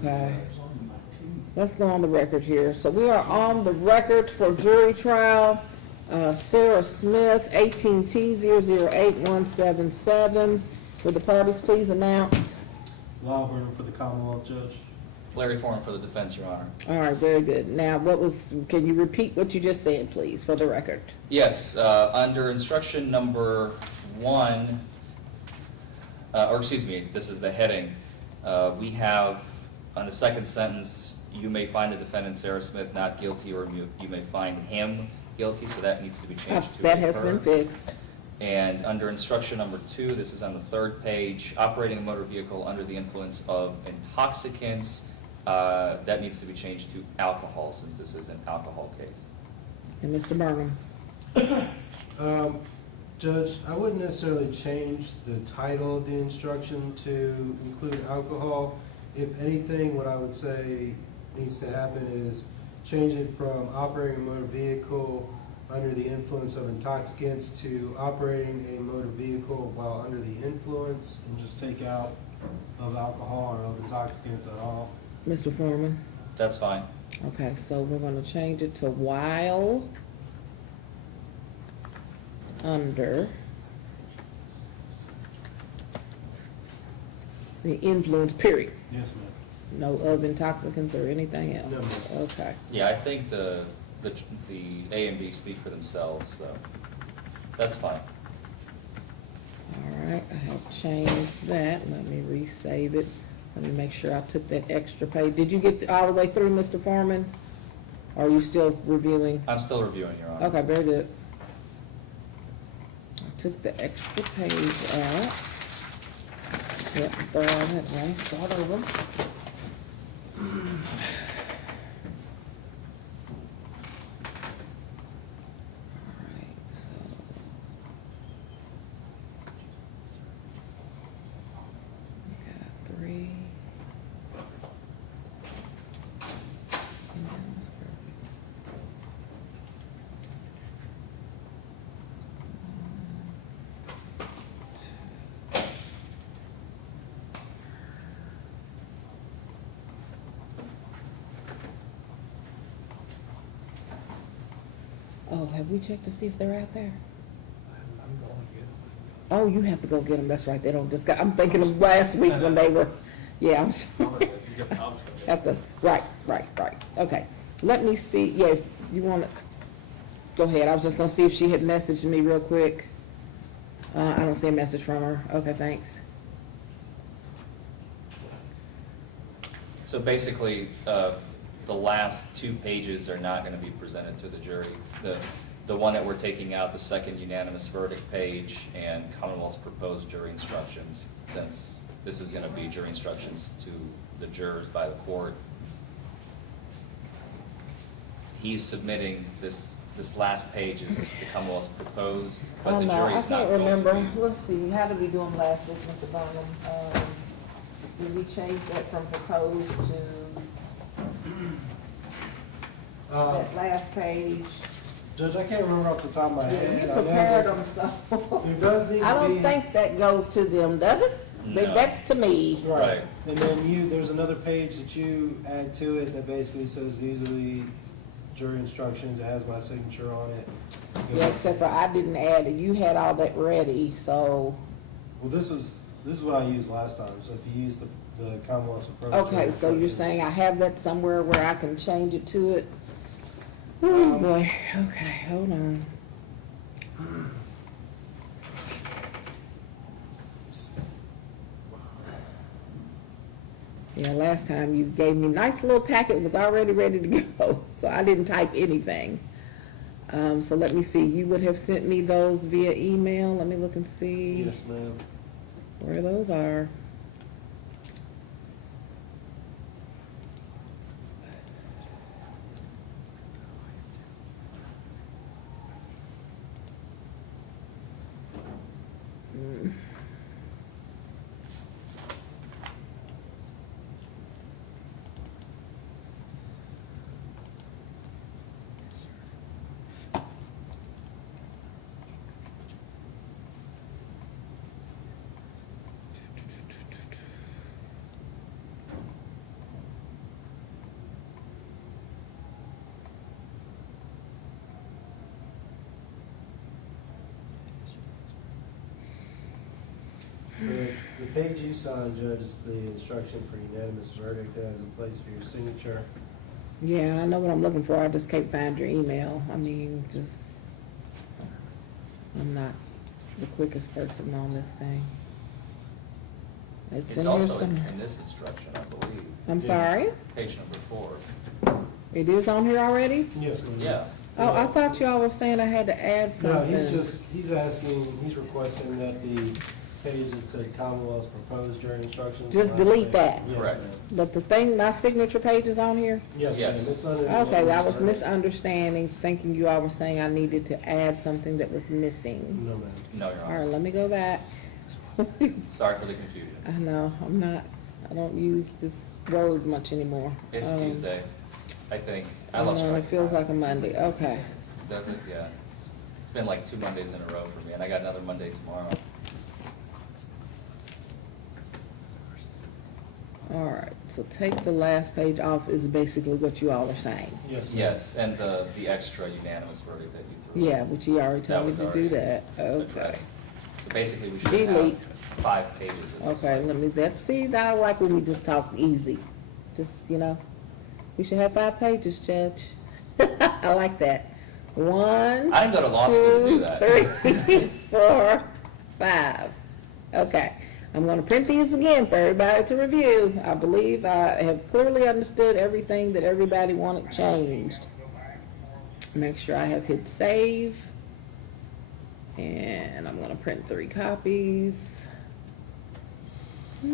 Okay. Let's go on the record here. So we are on the record for jury trial. Sarah Smith, 18T008177. Would the parties please announce? Lyle, Burnham for the Commonwealth Judge. Larry Forman for the defense, Your Honor. All right, very good. Now, can you repeat what you just said, please, for the record? Yes, under instruction number 1, or excuse me, this is the heading. We have, on the second sentence, you may find the defendant, Sarah Smith, not guilty, or you may find him guilty, so that needs to be changed to That has her. been fixed. And under instruction number 2, this is on the 3rd page, operating a motor vehicle under the influence of intoxicants, that needs to be changed to alcohol, since this is an alcohol case. And Mr. Burnham? Judge, I wouldn't necessarily change the title of the instruction to include alcohol. If anything, what I would say needs to happen is change it from operating a motor vehicle under the influence of intoxicants to operating a motor vehicle while under the influence, and just take out of alcohol or of intoxicants at all. Mr. Forman? That's fine. Okay, so we're going to change it to while under the influence, period. Yes, ma'am. No of intoxicants or anything else? No, ma'am. Okay. Yeah, I think the A and B speak for themselves, so that's fine. All right, I have changed that. Let me resave it. Let me make sure I took that extra page. Did you get all the way through, Mr. Foreman? Or are you still reviewing? I'm still reviewing, Your Honor. Okay, very good. I took the extra page out. Yep, throw all that away. Start over. Alright, so. We got 3. And that was perfect. Oh, have we checked to see if they're out there? Oh, you have to go get them, that's right, they don't discuss, I'm thinking of last week when they were, yeah, I'm sorry. Right, okay. Let me see, yeah, if you want to, go ahead, I was just gonna see if she had messaged me real quick. I don't see a message from her, okay, thanks. So basically, the last 2 pages are not going to be presented to the jury. The one that we're taking out, the second unanimous verdict page, and Commonwealth's proposed jury instructions, since this is going to be jury instructions to the jurors by the court. He's submitting this last page is the Commonwealth's proposed, but the jury's not going to be. I can't remember, let's see, how did we do them last week, Mr. Burnham? Did we change that from proposed to that last page? Judge, I can't remember off the top of my head. Yeah, you I know prepared that them, so. There does need to be. I don't think that goes to them, does it? No. That's to me. Right. And then there's another page that you add to it that basically says these are the jury instructions. It has my signature on it. Yeah, except for I didn't add it. You had all that ready, so. Well, this is what I used last time. So if you use the Commonwealth's approach. Okay, so you're saying I have that somewhere where I can change it to it? Oh, boy. Okay, hold on. Yeah, last time you gave me a nice little packet, it was already ready to go, so I didn't type anything. So let me see, you would have sent me those via email. Let me look and see Yes, ma'am. where those are. The page you signed, Judge, is the instruction for unanimous verdict that has a place for your signature. Yeah, I know what I'm looking for, I just can't find your email. I mean, I'm not the quickest person on this thing. It's in here also somewhere. in this instruction, I believe, I'm Yeah. sorry? page number 4. It is on here already? Yes, ma'am. Yeah. Oh, I thought y'all were saying I had to add No, something. he's asking, he's requesting that the page that said Commonwealth's proposed jury instructions. Just last delete page. that. Yes, Correct. ma'am. But the thing, my signature page is on here? Yes, ma'am, Yes. it's under. the Okay, I unanimous was verdict. misunderstanding, thinking you all were saying I needed to add something that was missing. No, ma'am. No, Your All Honor. right, let me go back. Sorry for the confusion. I know, I don't use this word much anymore. It's Tuesday, I think. I I lost know, track it of feels time. like a Monday, okay. Does it? Yeah. It's been like 2 Mondays in a row for me, and I got another Monday tomorrow. All right, so take the last page off is basically what you all are saying. Yes, ma'am. Yes, and the extra unanimous verdict that you threw. Yeah, but you already told me was to already do that, okay. addressed. So basically, we should Delete. have 5 pages of this. Okay, let me, see, I like when we just talk easy, just, we should have 5 pages, Judge. I like that. 1, I didn't go to law school to do that. 2, 3, 4, 5. Okay, I'm gonna print these again for everybody to review. I believe I have clearly understood everything that everybody wanted changed. Make sure I have hit save. And I'm gonna print 3 copies. All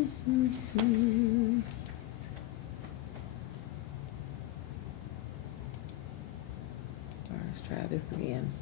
right, let's try this again.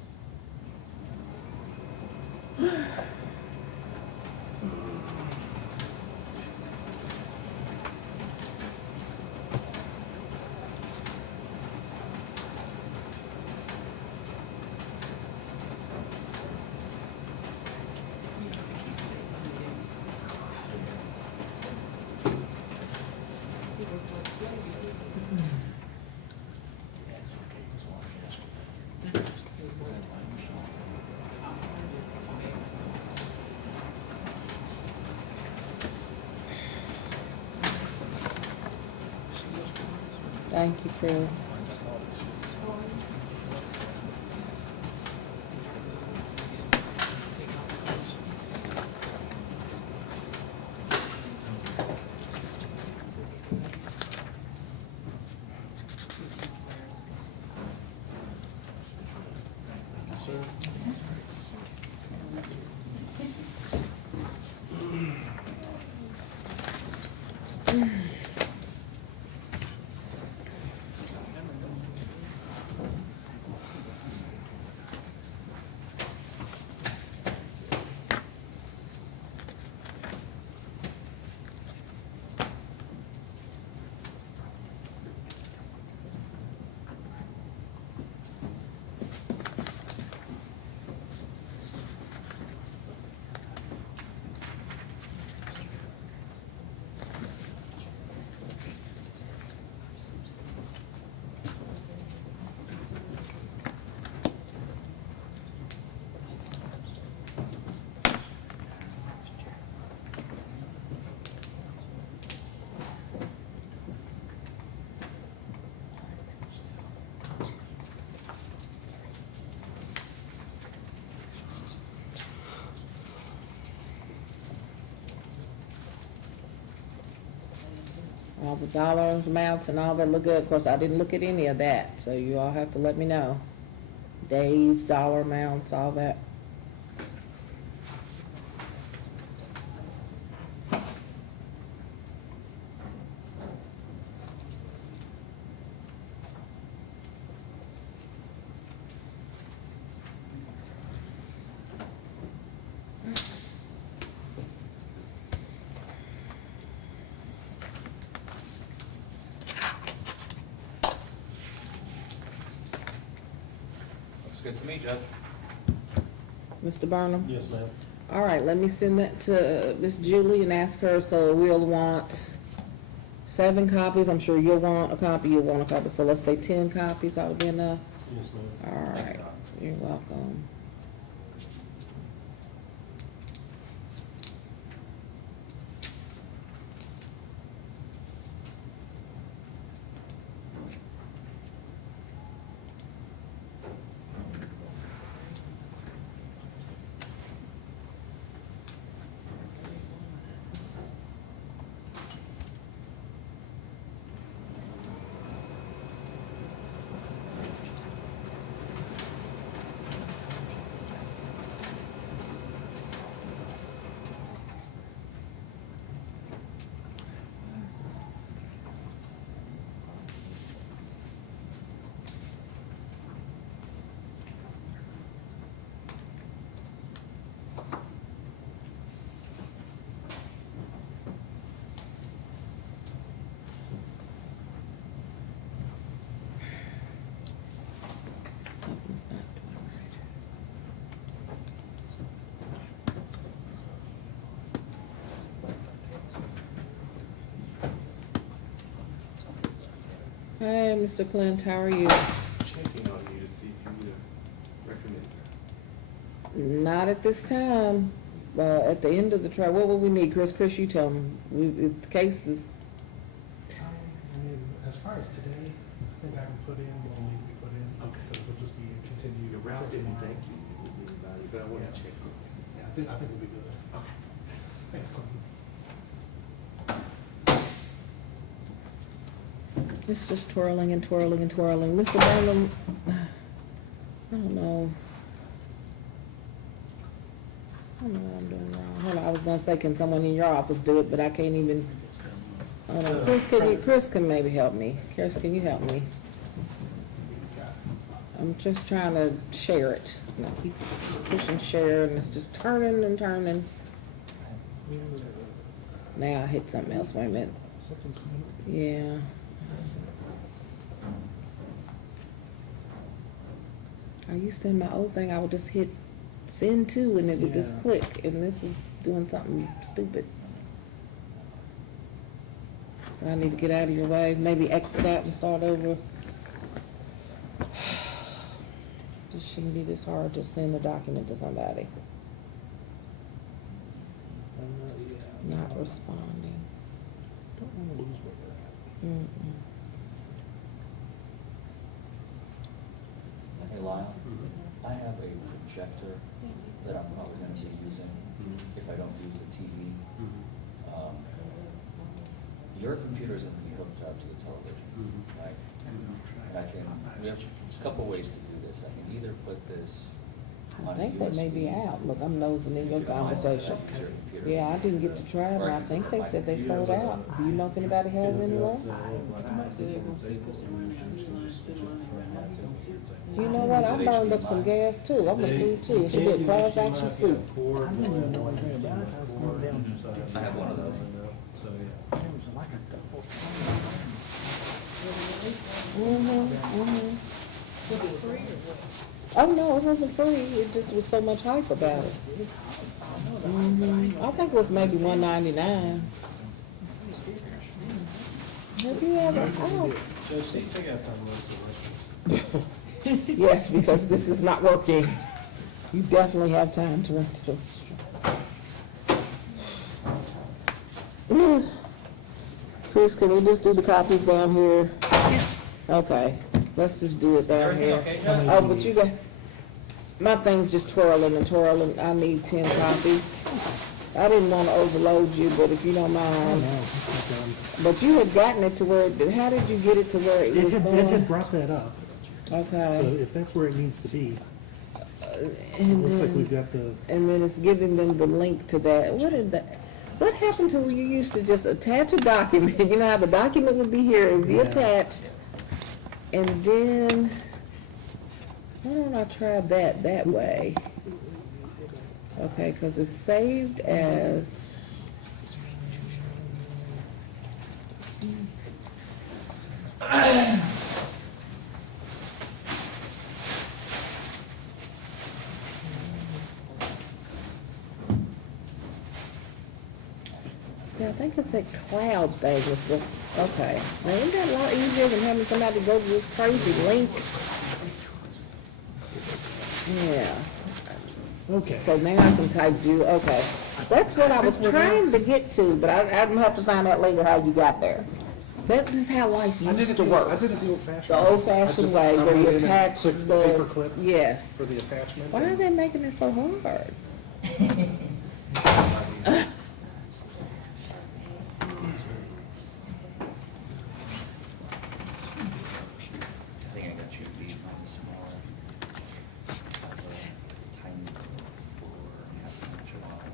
Thank you, Chris. Yes, sir. All the dollar amounts and all that look good. Of course, I didn't look at any of that, so you all have to let me know. Days, dollar amounts, all that. Looks good to me, Judge. Mr. Burnham? Yes, ma'am. All right, let me send that to Miss Julie and ask her, so we'll want 7 copies. I'm sure you'll want a copy, you'll want a copy, so let's say 10 copies ought to be enough. Yes, ma'am. All Thank you, right, Your Honor. you're welcome. Hey, Mr. Clint, how are you? Checking on you to see if you would recommend her. Not at this time. At the end of the trial, what will we need? Chris, you tell me. The case is, I mean, as far as today, I think I can put in what will need to be put in. Okay. Because we'll just be continuing. Your route didn't thank you, but I want to check. Yeah, I think we'll be good. Okay. Thanks, Clinton. it's just twirling and twirling and twirling. Mr. Burnham, I don't know. I don't know what I'm doing wrong. Hold on, I was gonna say, can someone in your office do it, but I can't even. Hold on, Chris can maybe help me. Chris, can you help me? I'm just trying to share it. And I keep pushing share and it's just turning and turning. Now I hit something else, wait a minute. Something's coming up. Yeah. I used to in my old thing, I would just hit send to and it would just Yeah. click, and this is doing something stupid. I need to get out of your way, maybe exit out and start over. This shouldn't be this hard to send a document to somebody. Yeah. Not responding. Don't want to lose where we're at. Mm-mm. Hey Lyle, I have a projector that I'm probably gonna be using if I don't use the TV. Your computer isn't gonna be hooked up to the television, right? And I can, we have a couple ways to do this. I can either put this I on a think they may be USB out. Look, I'm nosing in your to my conversation. computer. Yeah, I didn't get to try it, but I think they said they sold out. Do you know if anybody has any left? You know what, I burned up some gas too. I'm gonna sue too. It should be a class action suit. I didn't even know anything about it. I was going down. I have one of those. So, yeah. It was like a double. Oh, no, it wasn't free. It just was so much hype about it. I think it was maybe $1.99. Have you ever, oh. Judge, take out time to run to the restroom. Yes, because this is not working. You definitely have time to run to the restroom. Chris, can we just do the copies down here? Okay, let's just do it down here. Oh, but you got, my thing's just twirling and twirling. I need 10 copies. I didn't want to overload you, but if you don't mind. But you had gotten it to where, how did you get it to where it was It going? had brought that up. So Okay. if that's where it needs to be, it And looks like then- we've got the, And then it's giving them the link to that. What happened to when you used to just attach a document? You know how the document would be here, it would be Yeah. attached. And then, why don't I try that way? Okay, because it's saved as. See, I think it's a cloud thing, it's just, okay. Now, isn't that a lot easier than having somebody go to this crazy link? Yeah, okay. so now I can type you, okay. That's what I was trying to get to, but I'm gonna have to find out later how you got there. That is how life used to I work. did it the old-fashioned. The old-fashioned way, where you attach Click the the, paperclip yes. for the attachment. Why are they making it so hard? I think I got you beat on the small. Tiny for half an inch wide.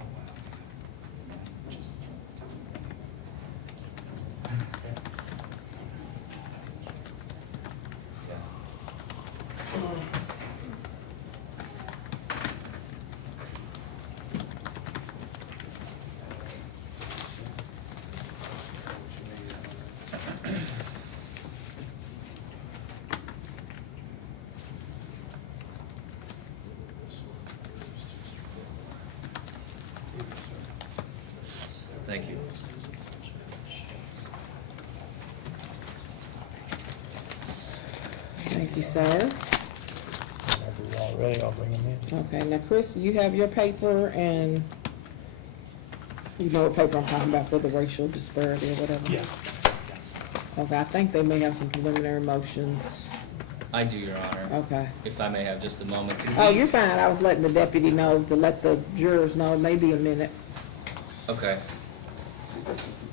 Oh, wow. Just. Thank you. Thank you, sir. Already, I'll bring them in. Okay, now, Chris, you have your paper, and you know what paper I'm talking about for the racial disparity or whatever? Yeah. Okay, I think they may have some preliminary motions. I do, Your Honor. Okay. If I may have just a moment. Could Oh, we- you're fine. I was letting the deputy know to let the jurors know. It may be a minute. Okay.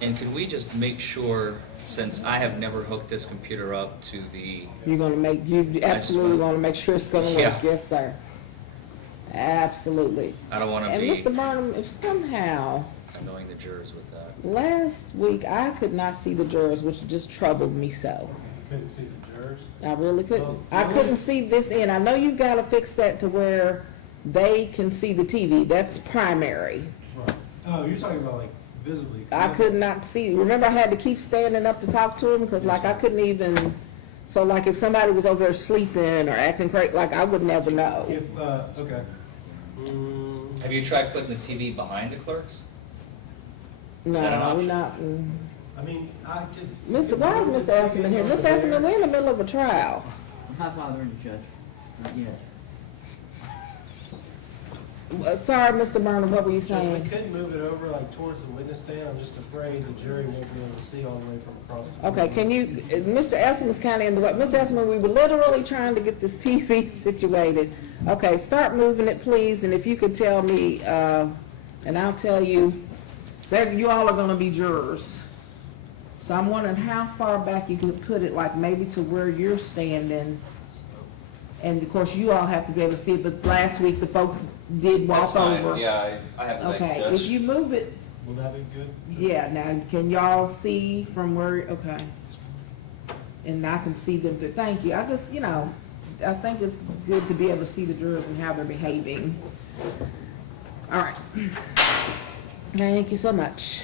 And can we just make sure, since I have never hooked this computer up to the, You're gonna make, you absolutely wanna make sure it's gonna work. Yeah. Yes, sir. Absolutely. I don't want to And be Mr. Burnham, if somehow, annoying the jurors with that. last week, I could not see the jurors, which just troubled me so. Couldn't see the jurors. I really couldn't. Well, I couldn't see this end. I know you've gotta fix that to where they can see the TV. That's primary. Right. Oh, you're talking about like visibly. I could not see, remember I had to keep standing up to talk to him, because like I couldn't even, so like if somebody was over there sleeping or acting crazy, like I would never know. If, okay. Have you tried putting the TV behind the clerks? No, Is that an we're option? not, I mean, I could. Mr., why is Mr. Esselman here? Mr. Esselman, we're in the middle of a trial. I'm not bothering the judge, not yet. Sorry, Mr. Burnham, what were you Judge, we saying? couldn't move it over like towards the witness stand. I'm just afraid the jury won't be able to see all the way from across. the Okay, can you, Mr. Esselman's kind of in the way. Mr. Esselman, we were literally trying to get this TV situated. Okay, start moving it, please, and if you could tell me, and I'll tell you, that you all are gonna be jurors. So I'm wondering how far back you could put it, like maybe to where you're standing. And of course, you all have to be able to see it, but last week the folks did That's walk fine. over. Yeah, I have legs, Okay, Judge. if you move it, Will that be good? yeah, now, can y'all see from where, okay. And I can see them through, thank you, I just, I think it's good to be able to see the jurors and how they're behaving. All right. Thank you so much.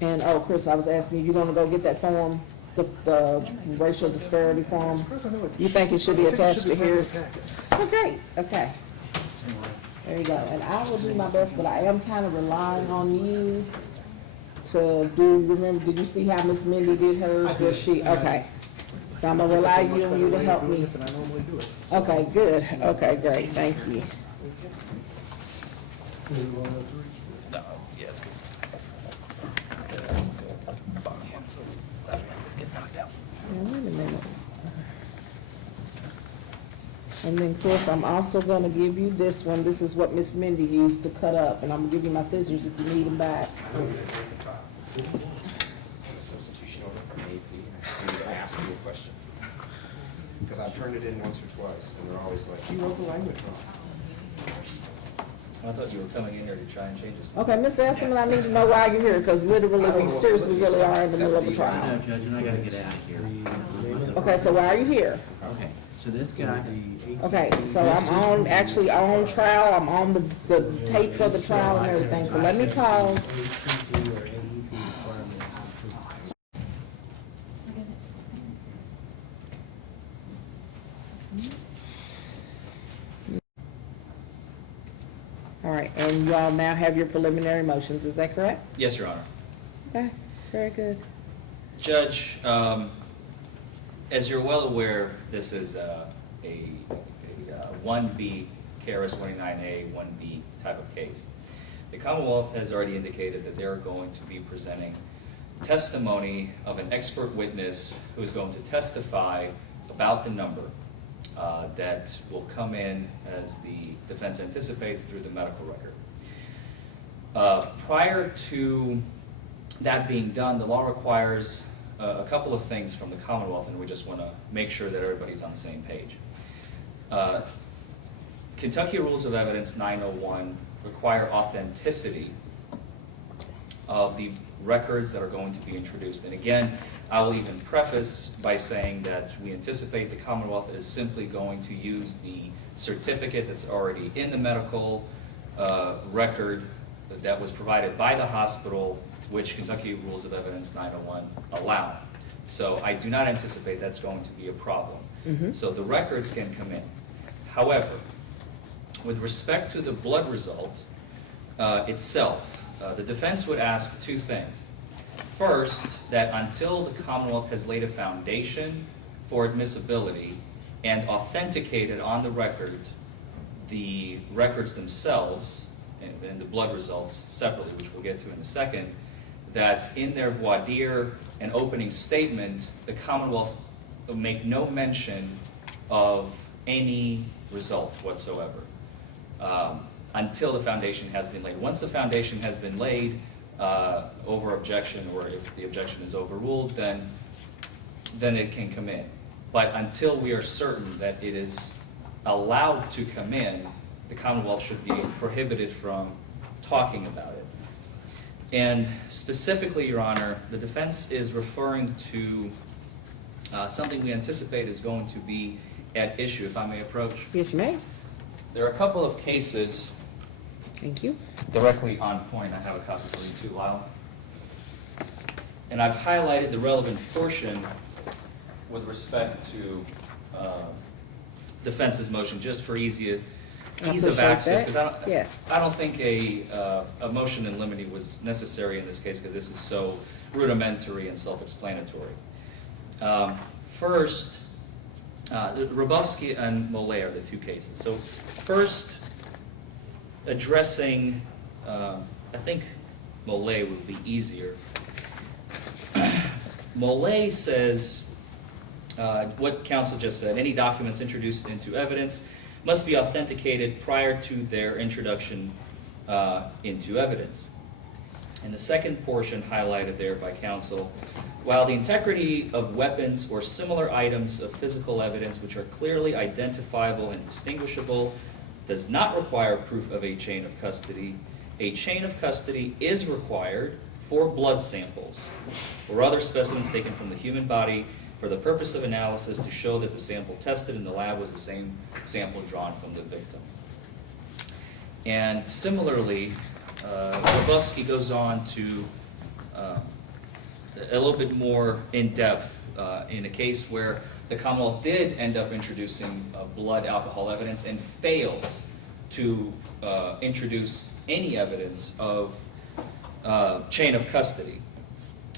And, oh, Chris, I was asking you gonna go get that form, the racial disparity form? You think it should be attached to here? Oh, great, okay. There you go, and I will do my best, but I am kind of relying on you to do, remember, did you see how Miss Mindy did hers? Was she, okay. So I'm gonna rely on you to help me. Okay, good, okay, great, thank you. No, yeah, it's good. Now, wait a minute. And then, Chris, I'm also gonna give you this one. This is what Miss Mindy used to cut up, and I'm gonna give you my scissors if you need them back. Substitution order from AP, and I ask you a question. Because I've turned it in once or twice, and they're always like, you wrote the language wrong. I thought you were coming in here to try and change it. Okay, Mr. Esselman, I need to know why you're here, because literally, we seriously really are in the middle of a I trial. know, Judge, and I gotta get out of here. Okay, so why are you here? Okay, so this guy, Okay, so I'm on, actually on trial, I'm on the tape for the trial and everything, so let me pause. ATP or AEP requirements. All right, and y'all now have your preliminary motions, is that correct? Yes, Your Honor. Okay, very good. Judge, as you're well aware, this is a 1B, KRS 29A, 1B type of case. The Commonwealth has already indicated that they're going to be presenting testimony of an expert witness who is going to testify about the number that will come in as the defense anticipates through the medical record. Prior to that being done, the law requires a couple of things from the Commonwealth, and we just want to make sure that everybody's on the same page. Kentucky Rules of Evidence 901 require authenticity of the records that are going to be introduced. And again, I will even preface by saying that we anticipate the Commonwealth is simply going to use the certificate that's already in the medical record that was provided by the hospital, which Kentucky Rules of Evidence 901 allow. So I do not anticipate that's going to be a problem. So the records can come in. However, with respect to the blood result itself, the defense would ask two things. First, that until the Commonwealth has laid a foundation for admissibility and authenticated on the record the records themselves and the blood results separately, which we'll get to in a second, that in their voir dire and opening statement, the Commonwealth will make no mention of any result whatsoever until the foundation has been laid. Once the foundation has been laid, over objection, or if the objection is overruled, then it can come in. But until we are certain that it is allowed to come in, the Commonwealth should be prohibited from talking about it. And specifically, Your Honor, the defense is referring to something we anticipate is going to be at issue, if I may approach. Yes, you may. There are a couple of cases Thank you. directly on point. I have a copy for you too, Lyle. And I've highlighted the relevant portion with respect to defense's motion, just for ease of appreciate access. that. Because Yes. I don't think a motion in limine was necessary in this case, because this is so rudimentary and self-explanatory. First, Rabowski and Mollet are the two cases. So first, addressing, I think Mollet would be easier. Mollet says, what counsel just said, any documents introduced into evidence must be authenticated prior to their introduction into evidence. And the second portion highlighted there by counsel, while the integrity of weapons or similar items of physical evidence which are clearly identifiable and distinguishable does not require proof of a chain of custody is required for blood samples or other specimens taken from the human body for the purpose of analysis to show that the sample tested in the lab was the same sample drawn from the victim. And similarly, Rabowski goes on to a little bit more in-depth in a case where the Commonwealth did end up introducing blood alcohol evidence and failed to introduce any evidence of chain of custody.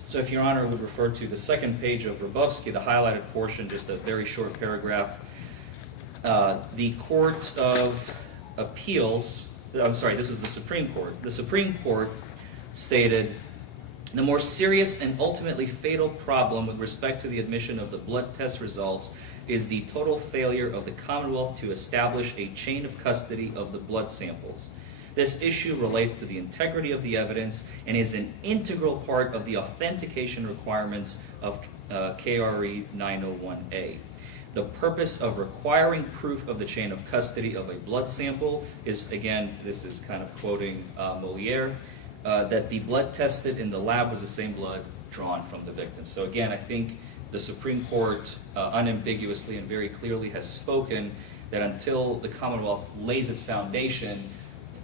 So if Your Honor would refer to the second page of Rabowski, the highlighted portion, just a very short paragraph, the Court of Appeals, I'm sorry, this is the Supreme Court. The Supreme Court stated, the more serious and ultimately fatal problem with respect to the admission of the blood test results is the total failure of the Commonwealth to establish a chain of custody of the blood samples. This issue relates to the integrity of the evidence and is an integral part of the authentication requirements of KRE 901A. The purpose of requiring proof of the chain of custody of a blood sample is, again, this is kind of quoting Moliere, that the blood tested in the lab was the same blood drawn from the victim. So again, I think the Supreme Court unambiguously and very clearly has spoken that until the Commonwealth lays its foundation,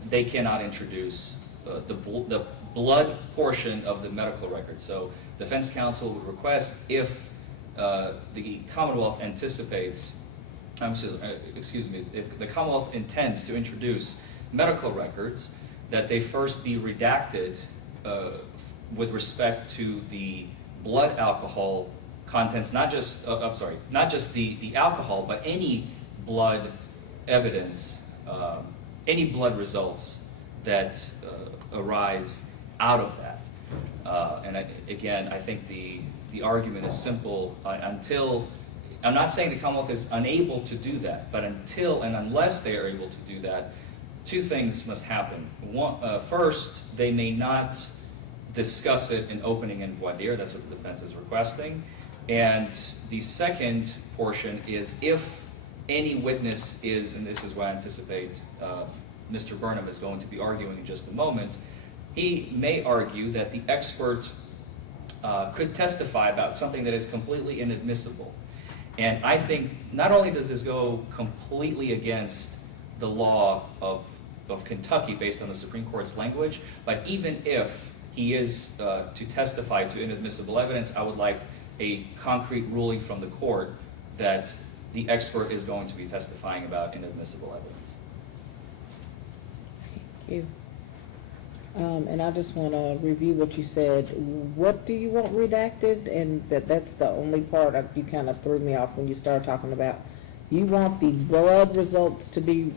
they cannot introduce the blood portion of the medical record. So defense counsel would request, if the Commonwealth anticipates, if the Commonwealth intends to introduce medical records, that they first be redacted with respect to the blood alcohol contents, not just the alcohol, but any blood evidence, any blood results that arise out of that. And again, I think the argument is simple. Until, I'm not saying the Commonwealth is unable to do that, but until and unless they are able to do that, two things must happen. One, first, they may not discuss it in opening and voir dire. That's what the defense is requesting. And the second portion is, if any witness is, and this is why I anticipate Mr. Burnham is going to be arguing in just a moment, he may argue that the expert could testify about something that is completely inadmissible. And I think not only does this go completely against the law of Kentucky based on the Supreme Court's language, but even if he is to testify to inadmissible evidence, I would like a concrete ruling from the court that the expert is going to be testifying about inadmissible evidence. Thank you. And I just want to review what you said. What do you want redacted? And that's the only part you kind of threw me off when you started talking about. You want the blood results to be,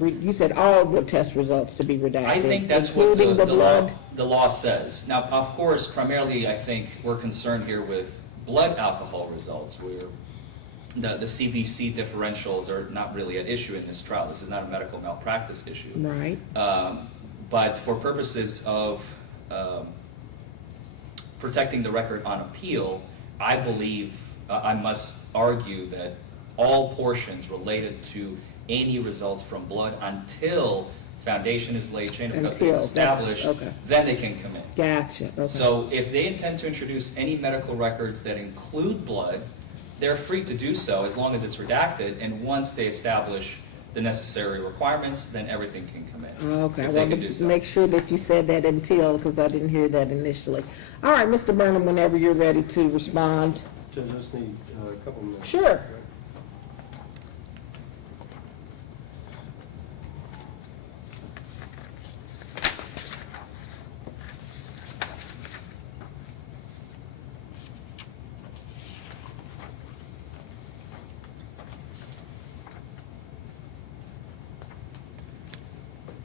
you said all the test results to be redacted. I think that's what including the blood. the law says. Now, of course, primarily, I think we're concerned here with blood alcohol results, where the CBC differentials are not really at issue in this trial. This is not a medical malpractice issue. Right. But for purposes of protecting the record on appeal, I believe I must argue that all portions related to any results from blood until foundation is laid, chain of custody is established, okay. then they can come in. Gotcha, okay. So if they intend to introduce any medical records that include blood, they're free to do so as long as it's redacted, and once they establish the necessary requirements, then everything can come in. Okay, I if they can wanted do to so. make sure that you said that until, because I didn't hear that initially. All right, Mr. Burnham, whenever you're ready to respond. Just need a couple minutes. Sure.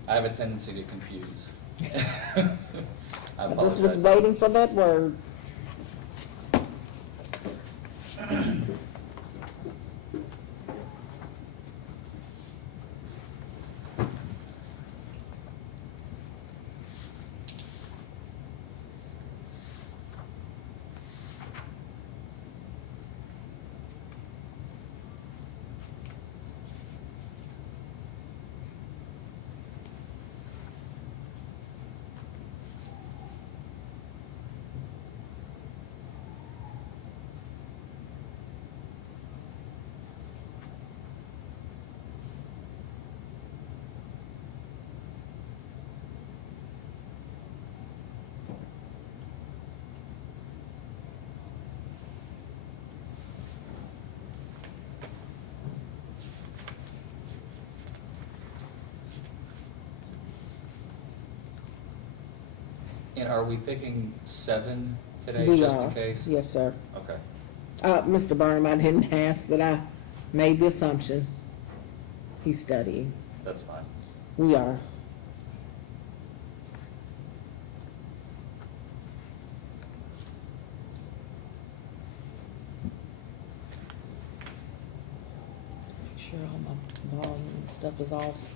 I have a tendency to confuse. I This was apologize. waiting for that word. And are we picking 7 today, We just are. in case? Yes, sir. Okay. Mr. Burnham, I didn't ask, but I made the assumption. He's studying. That's fine. We are. Make sure all my volume and stuff is off.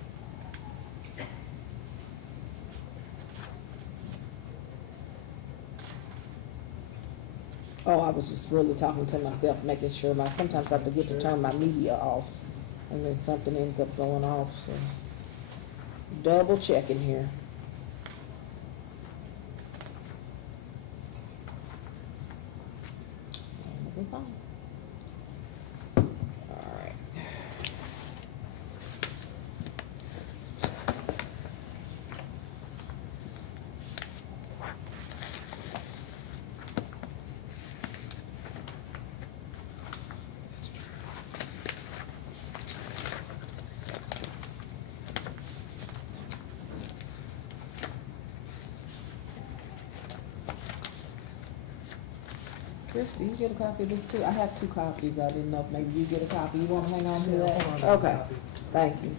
Oh, I was just really talking to myself, making sure sometimes I forget to turn my media off, and then something ends up going off, so. Double checking here. And it was on. All right. Chris, do you get a copy of this too? I have 2 copies. I didn't know if maybe you get a copy. You want to hang on to Yeah, that? hold on to the Okay, copy. thank you.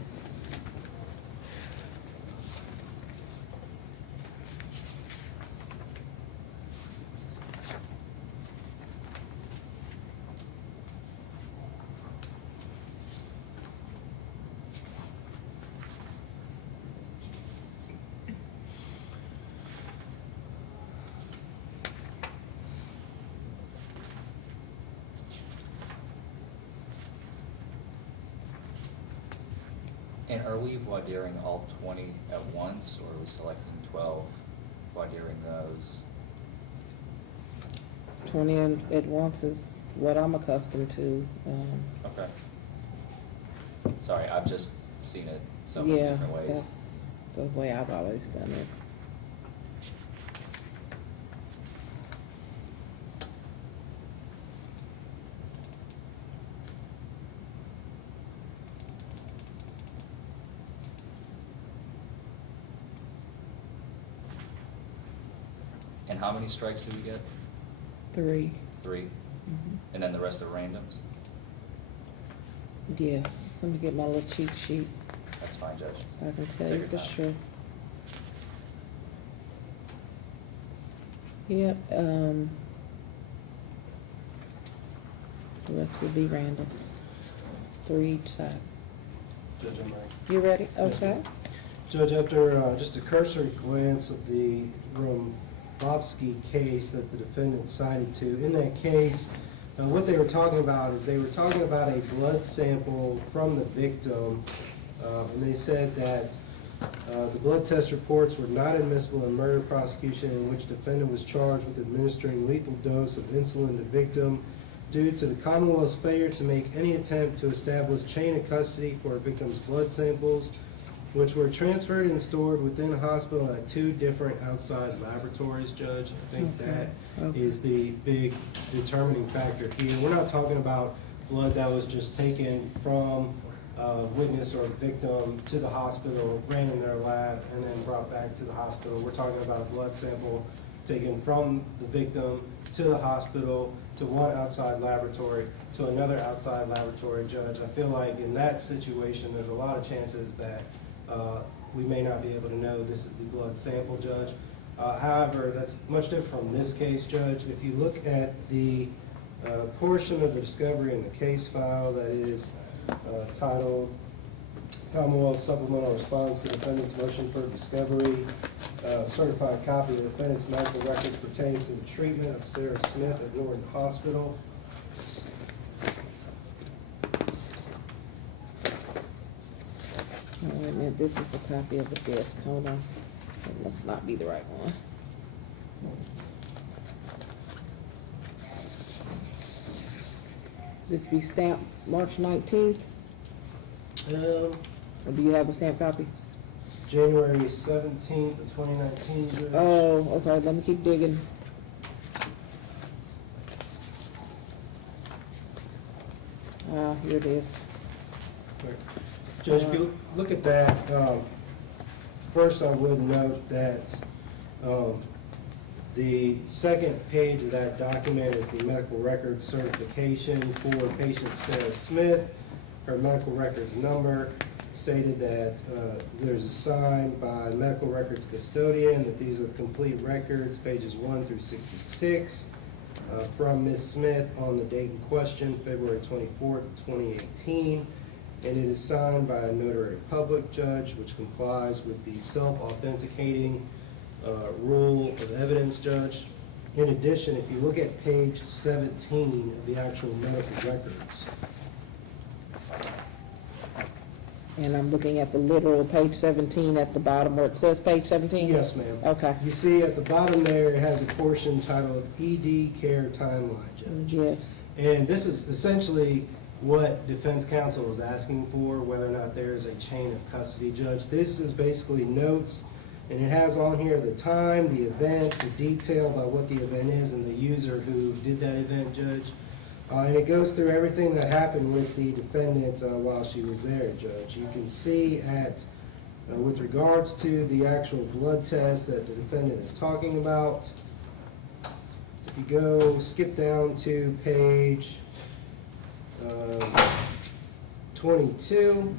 And are we voir direing all 20 at once, or are we selecting 12, voir direing those? 20 at once is what I'm accustomed to. Okay. Sorry, I've just seen it so many Yeah, different ways. that's the way I've always done it. how many strikes do we get? 3. 3? Mhm. And then the rest are randoms? Yes, let me get my little cheat sheet, That's fine, Judge. so I can tell Take you your for time. sure. Yep, the rest would be randoms, 3 each side. Judge, I'm ready. You ready? Yes, Okay. ma'am. Judge, after just a cursory glance of the Rombovsky case that the defendant cited to, in that case, what they were talking about is they were talking about a blood sample from the victim, and they said that the blood test reports were not admissible in murder prosecution in which defendant was charged with administering lethal dose of insulin to victim due to the Commonwealth's failure to make any attempt to establish chain of custody for a victim's blood samples, which were transferred and stored within the hospital at 2 different outside laboratories, Judge. I think that Okay. is the big determining factor here. We're not talking about blood that was just taken from a witness or a victim to the hospital, ran in their lab, and then brought back to the hospital. We're talking about a blood sample taken from the victim to the hospital, to one outside laboratory, to another outside laboratory, Judge. I feel like in that situation, there's a lot of chances that we may not be able to know this is the blood sample, Judge. However, that's much different from this case, Judge. If you look at the portion of the discovery in the case file that is titled Commonwealth Supplemental Response to Defendant's Motion for Discovery, certified copy of the defendant's medical records pertaining to the treatment of Sarah Smith at Norton Hospital. Oh, wait a minute, this is a copy of the disc, hold on. It must not be the right one. This be stamped March 19th, or do you have a stamped copy? January 17th of 2019, Judge. Oh, okay, let me keep digging. Here it is. Judge, if you look at that, first I would note that the second page of that document is the medical records certification for patient Sarah Smith. Her medical records number stated that there's a sign by medical records custodian that these are complete records, pages 1 through 66, from Ms. Smith on the date in question, February 24th, 2018. And it is signed by a notary public, Judge, which complies with the self-authenticating rule of evidence, Judge. In addition, if you look at page 17 of the actual medical records, And I'm looking at the literal page 17 at the bottom where it says page 17? yes, ma'am. Okay. You see at the bottom there, it has a portion titled ED Care Timeline, Judge. Yes. And this is essentially what defense counsel is asking for, whether or not there is a chain of custody, Judge. This is basically notes, and it has on here the time, the event, the detail about what the event is, and the user who did that event, Judge. And it goes through everything that happened with the defendant while she was there, Judge. You can see at, with regards to the actual blood test that the defendant is talking about, if you go, skip down to page 22.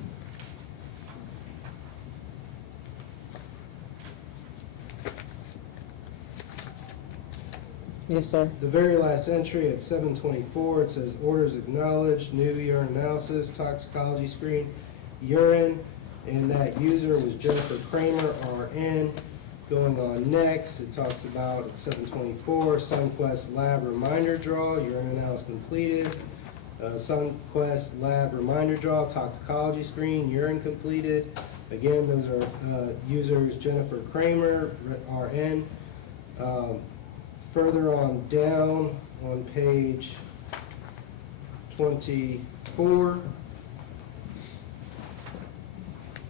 Yes, sir. The very last entry at 7:24, it says orders acknowledged, new urine analysis, toxicology screen, urine, and that user was Jennifer Kramer, RN. Going on next, it talks about at 7:24, SunQuest lab reminder draw, urine analysis completed. SunQuest lab reminder draw, toxicology screen, urine completed. Again, those are users Jennifer Kramer, RN. Further on down on page 24,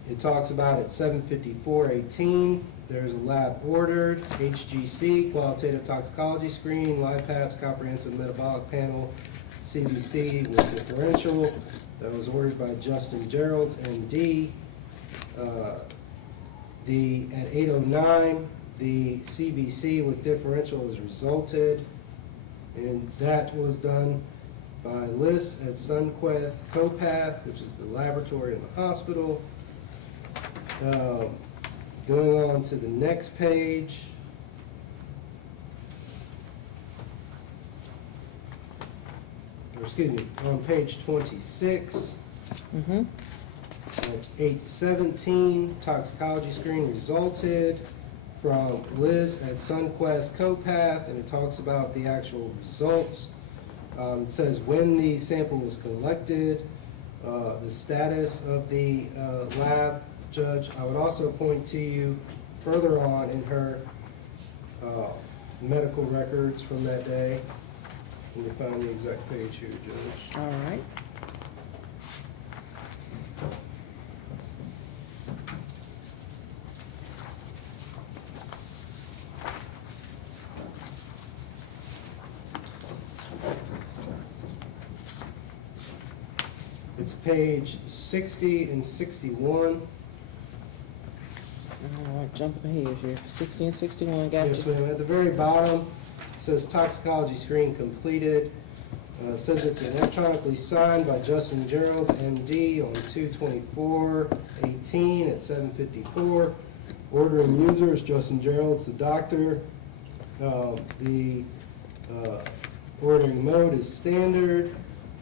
it talks about at 7:54:18, there's a lab ordered, HGC, qualitative toxicology screen, LIPAPS, comprehensive metabolic panel, CBC with differential. That was ordered by Justin Geralds, MD. At 8:09, the CBC with differential has resulted, and that was done by Liz at Sunquest Copath, which is the laboratory in the hospital. Going on to the next page. Or excuse me, on page 26. Mm-hmm. At 8:17, toxicology screen resulted from Liz at Sunquest Copath, and it talks about the actual results. It says when the sample was collected, the status of the lab. Judge, I would also point to you further on in her medical records from that day. Let me find the exact page here, Judge. All right. It's page 60 and 61. All right, jumping ahead here. 60 and 61, got Yes, you. ma'am. At the very bottom, it says toxicology screen completed. It says it's electronically signed by Justin Gerald, MD, on 2/24/18 at 7:54. Ordering user is Justin Gerald's the doctor. The ordering mode is standard.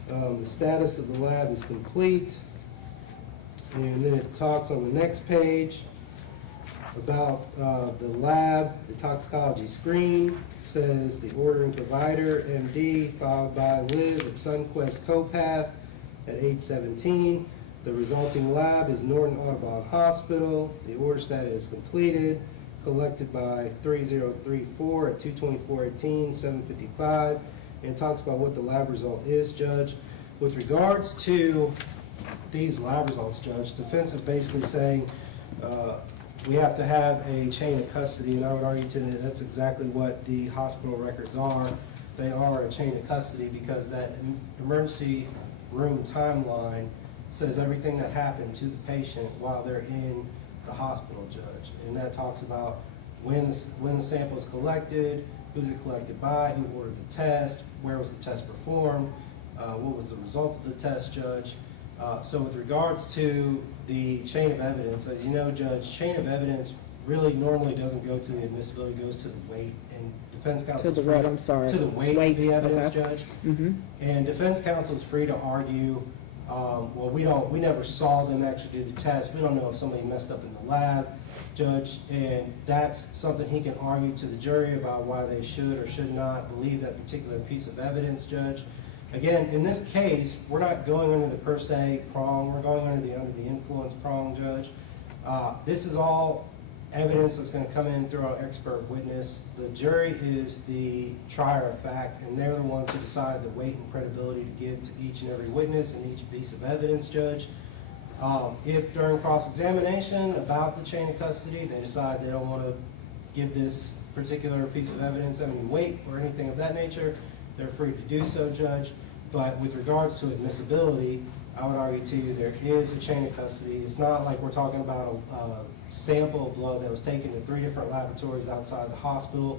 The status of the lab is complete. And then it talks on the next page about the lab, the toxicology screen. Says the ordering provider, MD, filed by Liz at Sunquest Copath at 8:17. The resulting lab is Norton Audubon Hospital. The order status is completed, collected by 3034 at 2/24/18, 7:55, and talks about what the lab result is, Judge. With regards to these lab results, Judge, defense is basically saying we have to have a chain of custody, and I would argue today that's exactly what the hospital records are. They are a chain of custody because that emergency room timeline says everything that happened to the patient while they're in the hospital, Judge. And that talks about when the sample is collected, who's it collected by, who ordered the test, where was the test performed, what was the result of the test, Judge. So with regards to the chain of evidence, as you know, Judge, chain of evidence really normally doesn't go to the admissibility, it goes to the weight, and defense counsel. To the what, I'm sorry? To the weight of the evidence, okay. Judge. Mm-hmm. And defense counsel is free to argue, well, we never saw them actually do the test. We don't know if somebody messed up in the lab, Judge, and that's something he can argue to the jury about why they should or should not believe that particular piece of evidence, Judge. Again, in this case, we're not going under the per se prong, we're going under the influence prong, Judge. This is all evidence that's gonna come in through our expert witness. The jury is the trier of fact, and they're the ones who decide the weight and credibility to give to each and every witness and each piece of evidence, Judge. If during cross-examination about the chain of custody, they decide they don't wanna give this particular piece of evidence any weight or anything of that nature, they're free to do so, Judge. But with regards to admissibility, I would argue to you there is a chain of custody. It's not like we're talking about a sample of blood that was taken to 3 different laboratories outside the hospital.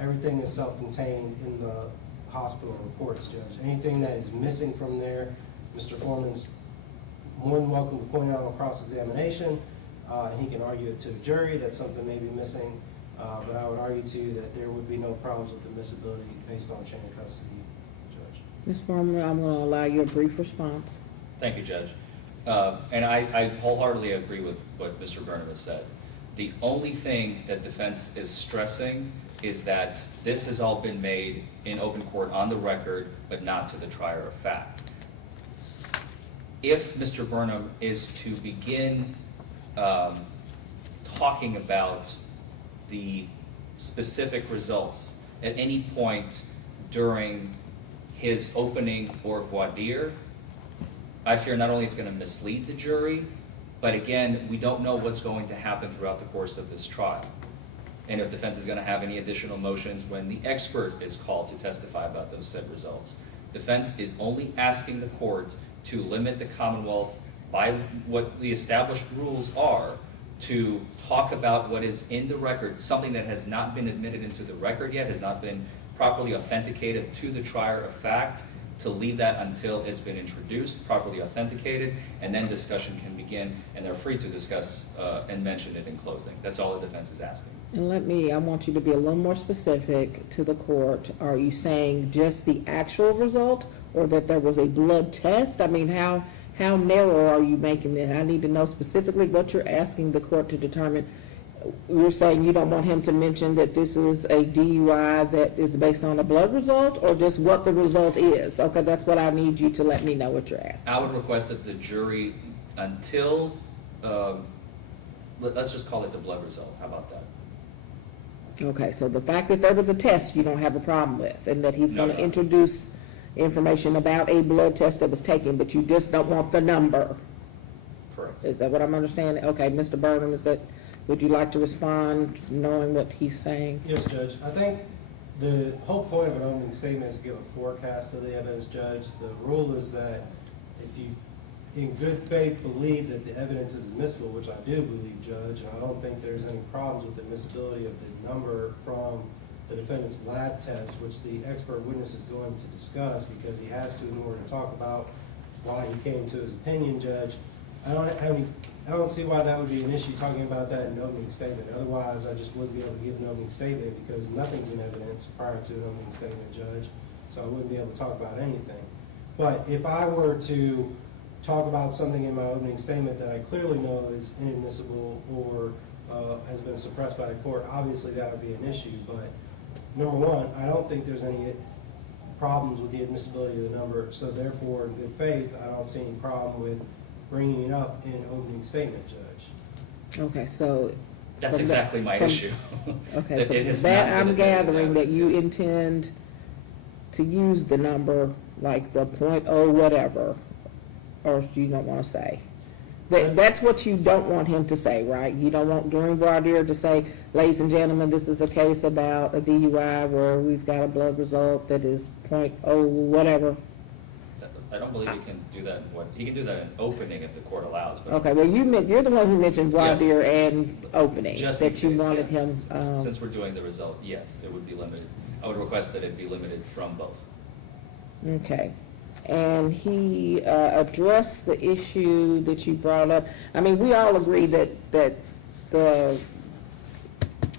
Everything is self-contained in the hospital reports, Judge. Anything that is missing from there, Mr. Forman's more than welcome to point out on cross-examination. He can argue it to the jury that something may be missing. But I would argue to you that there would be no problems with admissibility based on chain of custody, Judge. Ms. Forman, I'm going to allow you a brief response. Thank you, Judge. And I wholeheartedly agree with what Mr. Burnham has said. The only thing that defense is stressing is that this has all been made in open court on the record, but not to the trier of fact. If Mr. Burnham is to begin talking about the specific results at any point during his opening au revoir dire, I fear not only it's going to mislead the jury, but again, we don't know what's going to happen throughout the course of this trial. And if defense is going to have any additional motions when the expert is called to testify about those said results. Defense is only asking the court to limit the Commonwealth by what the established rules are to talk about what is in the record, something that has not been admitted into the record yet, has not been properly authenticated to the trier of fact, to leave that until it's been introduced, properly authenticated, and then discussion can begin, and they're free to discuss and mention it in closing. That's all the defense is asking. And I want you to be a little more specific to the court. Are you saying just the actual result, or that there was a blood test? I mean, how narrow are you making it? I need to know specifically what you're asking the court to determine. You're saying you don't want him to mention that this is a DUI that is based on a blood result, or just what the result is? Okay, that's what I need you to let me know what you're asking. I would request that the jury, until, let's just call it the blood result, how about that? Okay, so the fact that there was a test you don't have a problem with, and that he's No, gonna no. introduce information about a blood test that was taken, but you just don't want the number. Correct. Is that what I'm understanding? Okay, Mr. Burnham, would you like to respond, knowing what he's saying? Yes, Judge. I think the whole point of an opening statement is to give a forecast of the evidence, Judge. The rule is that if you, in good faith, believe that the evidence is admissible, which I do believe, Judge, and I don't think there's any problems with the admissibility of the number from the defendant's lab test, which the expert witness is going to discuss because he has to in order to talk about why he came to his opinion, Judge. I don't see why that would be an issue talking about that in an opening statement. Otherwise, I just wouldn't be able to give an opening statement because nothing's in evidence prior to an opening statement, Judge. So I wouldn't be able to talk about anything. But if I were to talk about something in my opening statement that I clearly know is inadmissible or has been suppressed by the court, obviously that would be an issue. But number one, I don't think there's any problems with the admissibility of the number. So therefore, in good faith, I don't see any problem with bringing it up in an opening statement, Judge. Okay, so. That's from that- exactly my from- issue. Okay, It so has from that, not been I'm admitted gathering that evidence you yet. intend to use the number, like the .0 whatever, or you don't wanna say. That's what you don't want him to say, right? You don't want during voir dire to say, ladies and gentlemen, this is a case about a DUI where we've got a blood result that is .0 whatever. I don't believe he can do that he can do that in opening if the court allows, but Okay, well, you're the one who mentioned voir Yeah. dire and opening, Just in that you case, wanted yeah. him, since we're doing the result, yes, it would be limited. I would request that it be limited from both. okay. And he addressed the issue that you brought up. I mean, we all agree that the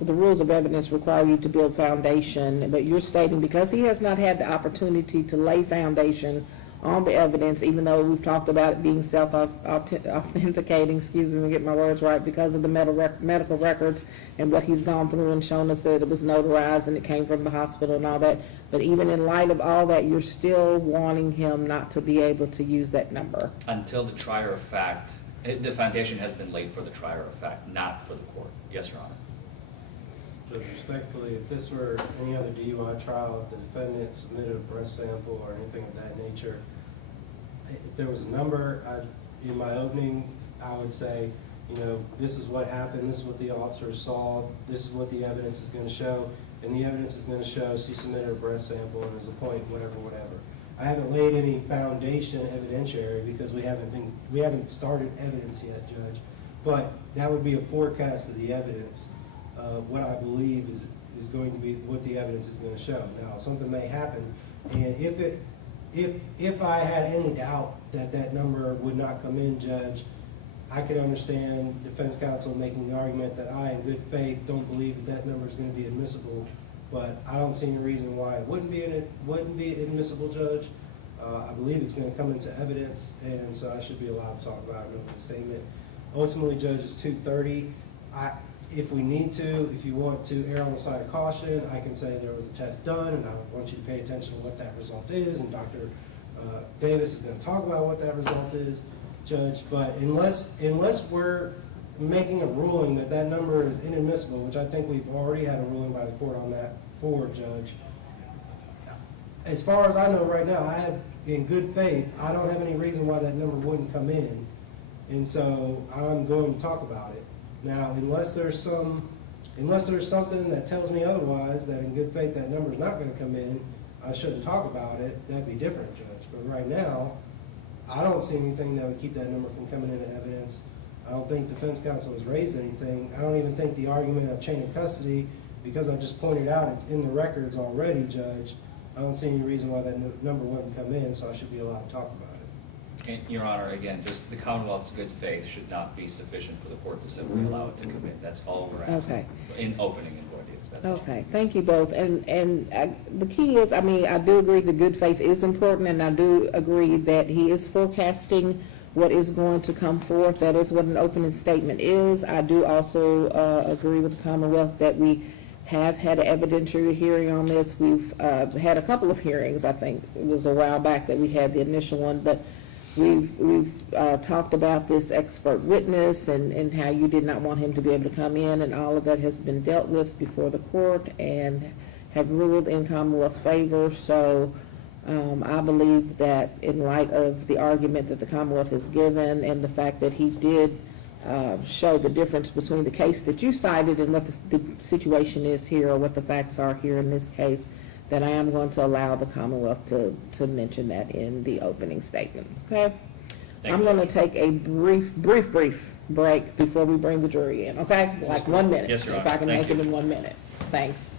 rules of evidence require you to build foundation, but you're stating because he has not had the opportunity to lay foundation on the evidence, even though we've talked about it being self-authenticating, excuse me, get my words right, because of the medical records and what he's gone through and shown us that it was notarized and it came from the hospital and all that. But even in light of all that, you're still wanting him not to be able to use that number. Until the trier of fact, the foundation has been laid for the trier of fact, not for the court. Yes, Your Honor. Judge, respectfully, if this were any other DUI trial, if the defendant submitted a breast sample or anything of that nature, if there was a number, in my opening, I would say, you know, this is what happened, this is what the officers saw, this is what the evidence is going to show, and the evidence is going to show she submitted a breast sample and there's a point, whatever. I haven't laid any foundation evidentiary because we haven't started evidence yet, Judge. But that would be a forecast of the evidence, what I believe is going to be what the evidence is going to show. Now, something may happen, and if I had any doubt that that number would not come in, Judge, I could understand defense counsel making the argument that I, in good faith, don't believe that that number is going to be admissible. But I don't see any reason why it wouldn't be admissible, Judge. I believe it's going to come into evidence, and so I should be allowed to talk about it in the statement. Ultimately, Judge, it's 2:30. If we need to, if you want to err on the side of caution, I can say there was a test done, and I want you to pay attention to what that result is, and Dr. Davis is going to talk about what that result is, Judge. But unless we're making a ruling that that number is inadmissible, which I think we've already had a ruling by the court on that for, Judge, as far as I know right now, I have, in good faith, I don't have any reason why that number wouldn't come in, and so I'm going to talk about it. Now, unless there's something that tells me otherwise, that in good faith that number's not going to come in, I shouldn't talk about it, that'd be different, Judge. But right now, I don't see anything that would keep that number from coming into evidence. I don't think defense counsel has raised anything. I don't even think the argument of chain of custody, because I just pointed out it's in the records already, Judge. I don't see any reason why that number wouldn't come in, so I should be allowed to talk about it. And, Your Honor, again, just the Commonwealth's good faith should not be sufficient for the court to simply allow it to come in. That's all we're asking. Okay. In opening and void, that's all. Okay, thank you both. And the key is, I mean, I do agree the good faith is important, and I do agree that he is forecasting what is going to come forth. That is what an opening statement is. I do also agree with the Commonwealth that we have had an evidentiary hearing on this. We've had a couple of hearings. I think it was a while back that we had the initial one, but we've talked about this expert witness and how you did not want him to be able to come in, and all of that has been dealt with before the court and have ruled in Commonwealth's favor. So I believe that in light of the argument that the Commonwealth has given and the fact that he did show the difference between the case that you cited and what the situation is here, or what the facts are here in this case, that I am going to allow the Commonwealth to mention that in the opening statements, okay? Thank I'm you. going to take a brief break before we bring the jury in, okay? Like 1 minute. Yes, Your If Honor. I can Thank make it you. in 1 minute. Thanks.